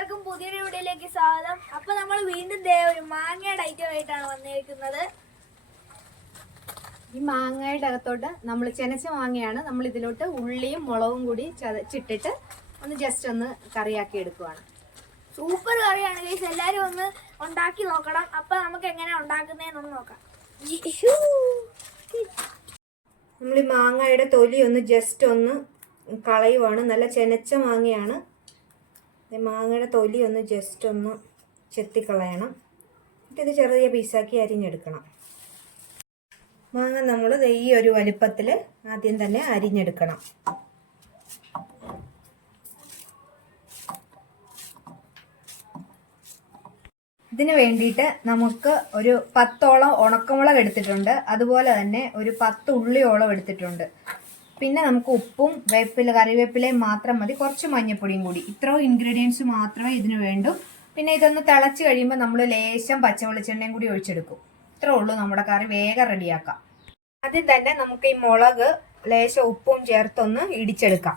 എല്ലാവർക്കും പുതിയൊരു വീഡിയോയിലേക്ക് സ്വാഗതം. അപ്പൊ നമ്മൾ വീണ്ടും ദേ ഒരു മാങ്ങയുടെ ഐറ്റം ആയിട്ടാണ് വന്നിരിക്കുന്നത് ഈ മാങ്ങയുടെ അകത്തോട്ട് നമ്മൾ ചെനച്ച മാങ്ങയാണ്. നമ്മൾ ഇതിലോട്ട് ഉള്ളിയും മുളകും കൂടി ചിട്ടിട്ട് ഒന്ന് ജസ്റ്റ് ഒന്ന് കറിയാക്കി എടുക്കുവാണ്. സൂപ്പർ കറിയാണ് ഗൈസ് എല്ലാരും ഒന്ന് ഉണ്ടാക്കി നോക്കണം. അപ്പൊ നമുക്ക് എങ്ങനെ ഉണ്ടാക്കുന്നതെന്നൊന്ന് നോക്കാം. നമ്മൾ ഈ മാങ്ങയുടെ തൊലി ഒന്ന് ജസ്റ്റ് ഒന്ന് കളയുവാണ്. നല്ല ചെനച്ച മാങ്ങയാണ്. മാങ്ങയുടെ തൊലി ഒന്ന് ജസ്റ്റ് ഒന്ന് ചെത്തിക്കളയണം. ഇത് ചെറിയ പീസാക്കി അരിഞ്ഞെടുക്കണം. മാങ്ങ നമ്മൾ ഈ ഒരു വലിപ്പത്തിൽ ആദ്യം തന്നെ അരിഞ്ഞെടുക്കണം. ഇതിന് വേണ്ടിയിട്ട് നമുക്ക് ഒരു പത്തോളം ഉണക്കമുളക് എടുത്തിട്ടുണ്ട്. അതുപോലെ തന്നെ ഒരു പത്ത് ഉള്ളിയോളം എടുത്തിട്ടുണ്ട്. പിന്നെ നമുക്ക് ഉപ്പും വേപ്പില കറിവേപ്പിലയും മാത്രം മതി. കുറച്ച് മഞ്ഞൾപ്പൊടിയും കൂടി. ഇത്രയും ഇൻഗ്രീഡിയൻസ് മാത്രമേ ഇതിന് വേണ്ടൂ. പിന്നെ ഇതൊന്ന് തിളച്ച് കഴിയുമ്പോൾ നമ്മൾ ലേശം പച്ചവെളിച്ചെണ്ണയും കൂടി ഒഴിച്ചെടുക്കും. ഇത്രേ ഉള്ളൂ നമ്മുടെ കറി. വേഗം റെഡിയാക്കാം. ആദ്യം തന്നെ നമുക്ക് ഈ മുളക് ലേശം ഉപ്പും ചേർത്തൊന്ന് ഇടിച്ചെടുക്കാം.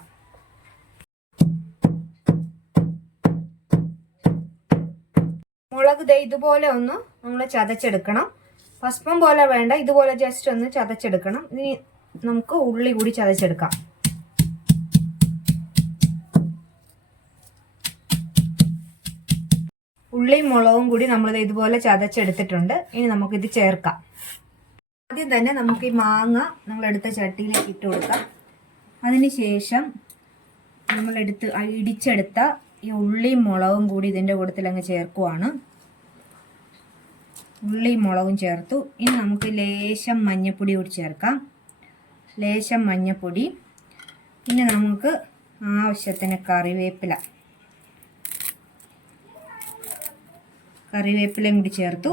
മുളക് ദേ ഇതുപോലെ ഒന്ന് നമ്മൾ ചതച്ചെടുക്കണം. ഭസ്മം പോലെ വേണ്ട. ഇതുപോലെ ജസ്റ്റ് ഒന്ന് ചതച്ചെടുക്കണം. ഇനി നമുക്ക് ഉള്ളി കൂടി ചതച്ചെടുക്കാം. ഉള്ളിയും മുളകും കൂടി നമ്മൾ ഇതുപോലെ ചതച്ചെടുത്തിട്ടുണ്ട്. ഇനി നമുക്കിത് ചേർക്കാം. ആദ്യം തന്നെ നമുക്ക് ഈ മാങ്ങ നമ്മളെടുത്ത ചട്ടിയിലേക്ക് ഇട്ട് കൊടുക്കാം. അതിനുശേഷം നമ്മളെടുത്ത് ഇടിച്ചെടുത്ത ഈ ഉള്ളിയും മുളകും കൂടി ഇതിന്റെ കൂട്ടത്തിൽ അങ്ങ് ചേർക്കുവാണ്. ഉള്ളിയും മുളകും ചേർത്തു. ഇനി നമുക്ക് ലേശം മഞ്ഞപ്പൊടി കൂടി ചേർക്കാം. ലേശം മഞ്ഞപ്പൊടി. പിന്നെ നമുക്ക് ആവശ്യത്തിന് കറിവേപ്പില. കറിവേപ്പിലയും കൂടി ചേർത്തു.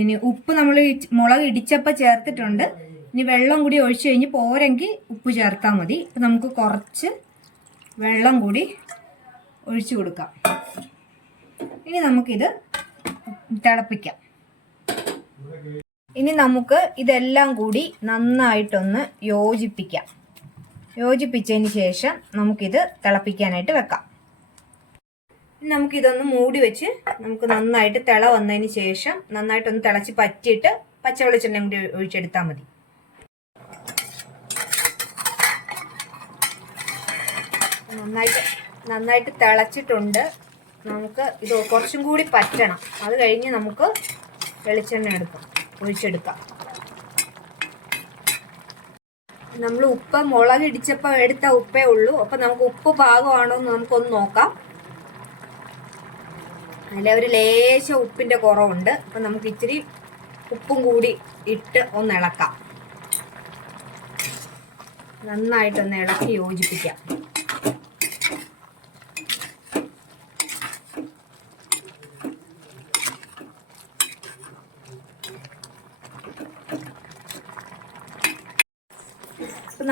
ഇനി ഉപ്പ് നമ്മൾ മുളക് ഇടിച്ചപ്പോൾ ചേർത്തിട്ടുണ്ട്. ഇനി വെള്ളം കൂടി ഒഴിച്ചു കഴിഞ്ഞ് പോരെങ്കിൽ ഉപ്പ് ചേർത്താൽ മതി. അപ്പം നമുക്ക് കുറച്ച് വെള്ളം കൂടി ഒഴിച്ചു കൊടുക്കാം. ഇനി നമുക്കിത് തിളപ്പിക്കാം. ഇനി നമുക്ക് ഇതെല്ലാം കൂടി നന്നായിട്ടൊന്ന് യോജിപ്പിക്കാം. യോജിപ്പിച്ചതിന് ശേഷം നമുക്കിത് തിളപ്പിക്കാനായിട്ട് വെക്കാം. നമുക്കിതൊന്ന് മൂടി വെച്ച് നമുക്ക് നന്നായിട്ട് തിള വന്നതിന് ശേഷം നന്നായിട്ടൊന്ന് തിളച്ച് പറ്റിയിട്ട് പച്ചവെളിച്ചെണ്ണ കൂടി ഒഴിച്ചെടുത്താൽ മതി. നന്നായിട്ട് നന്നായിട്ട് തിളച്ചിട്ടുണ്ട്. നമുക്ക് ഇത് കുറച്ചും കൂടി പറ്റണം. അത് കഴിഞ്ഞ് നമുക്ക് വെളിച്ചെണ്ണ എടുക്കാം. ഒഴിച്ചെടുക്കാം. നമ്മൾ ഉപ്പ് മുളക് ഇടിച്ചപ്പോൾ എടുത്ത ഉപ്പേ ഉള്ളൂ. അപ്പം നമുക്ക് ഉപ്പ് പാകമാണോ എന്ന് നമുക്കൊന്ന് നോക്കാം. അതിൽ ഒരു ലേശം ഉപ്പിന്റെ കുറവുണ്ട്. അപ്പം നമുക്ക് ഇച്ചിരി ഉപ്പും കൂടി ഇട്ട് ഒന്ന് ഇളക്കാം. നന്നായിട്ടൊന്ന് ഇളക്കി യോജിപ്പിക്കാം.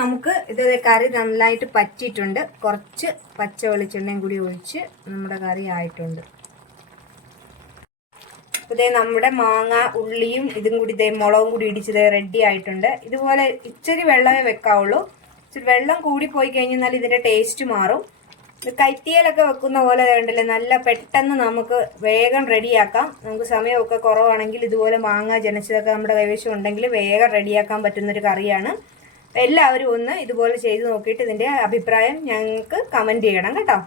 നമുക്ക് ഇത് കറി നന്നായിട്ട് പറ്റിയിട്ടുണ്ട്. കുറച്ച് പച്ച വെളിച്ചെണ്ണയും കൂടി ഒഴിച്ച് നമ്മുടെ കറി ആയിട്ടുണ്ട്. ഇതേ നമ്മുടെ മാങ്ങ ഉള്ളിയും ഇതും കൂടി ഇതേ മുളകും കൂടി ഇടിച്ചത് റെഡി ആയിട്ടുണ്ട്. ഇതുപോലെ ഇച്ചിരി വെള്ളമേ വെക്കാവുള്ളൂ. ഇച്ചിരി വെള്ളം കൂടി പോയി കഴിഞ്ഞാൽ ഇതിന്റെ ടേസ്റ്റ് മാറും. കൈത്തിയലൊക്കെ വെക്കുന്ന പോലെ ഉണ്ടല്ലേ നല്ല പെട്ടെന്ന് നമുക്ക് വേഗം റെഡിയാക്കാം നമുക്ക് സമയമൊക്കെ കുറവാണെങ്കിൽ ഇതുപോലെ മാങ്ങ ജനിച്ചതൊക്കെ നമ്മുടെ കൈവശം ഉണ്ടെങ്കിൽ വേഗം റെഡിയാക്കാൻ പറ്റുന്നൊരു കറിയാണ്. എല്ലാവരും ഒന്ന് ഇതുപോലെ ചെയ്ത് നോക്കിയിട്ട് ഇതിന്റെ അഭിപ്രായം ഞങ്ങൾക്ക് കമന്റ് ചെയ്യണം കേട്ടോ.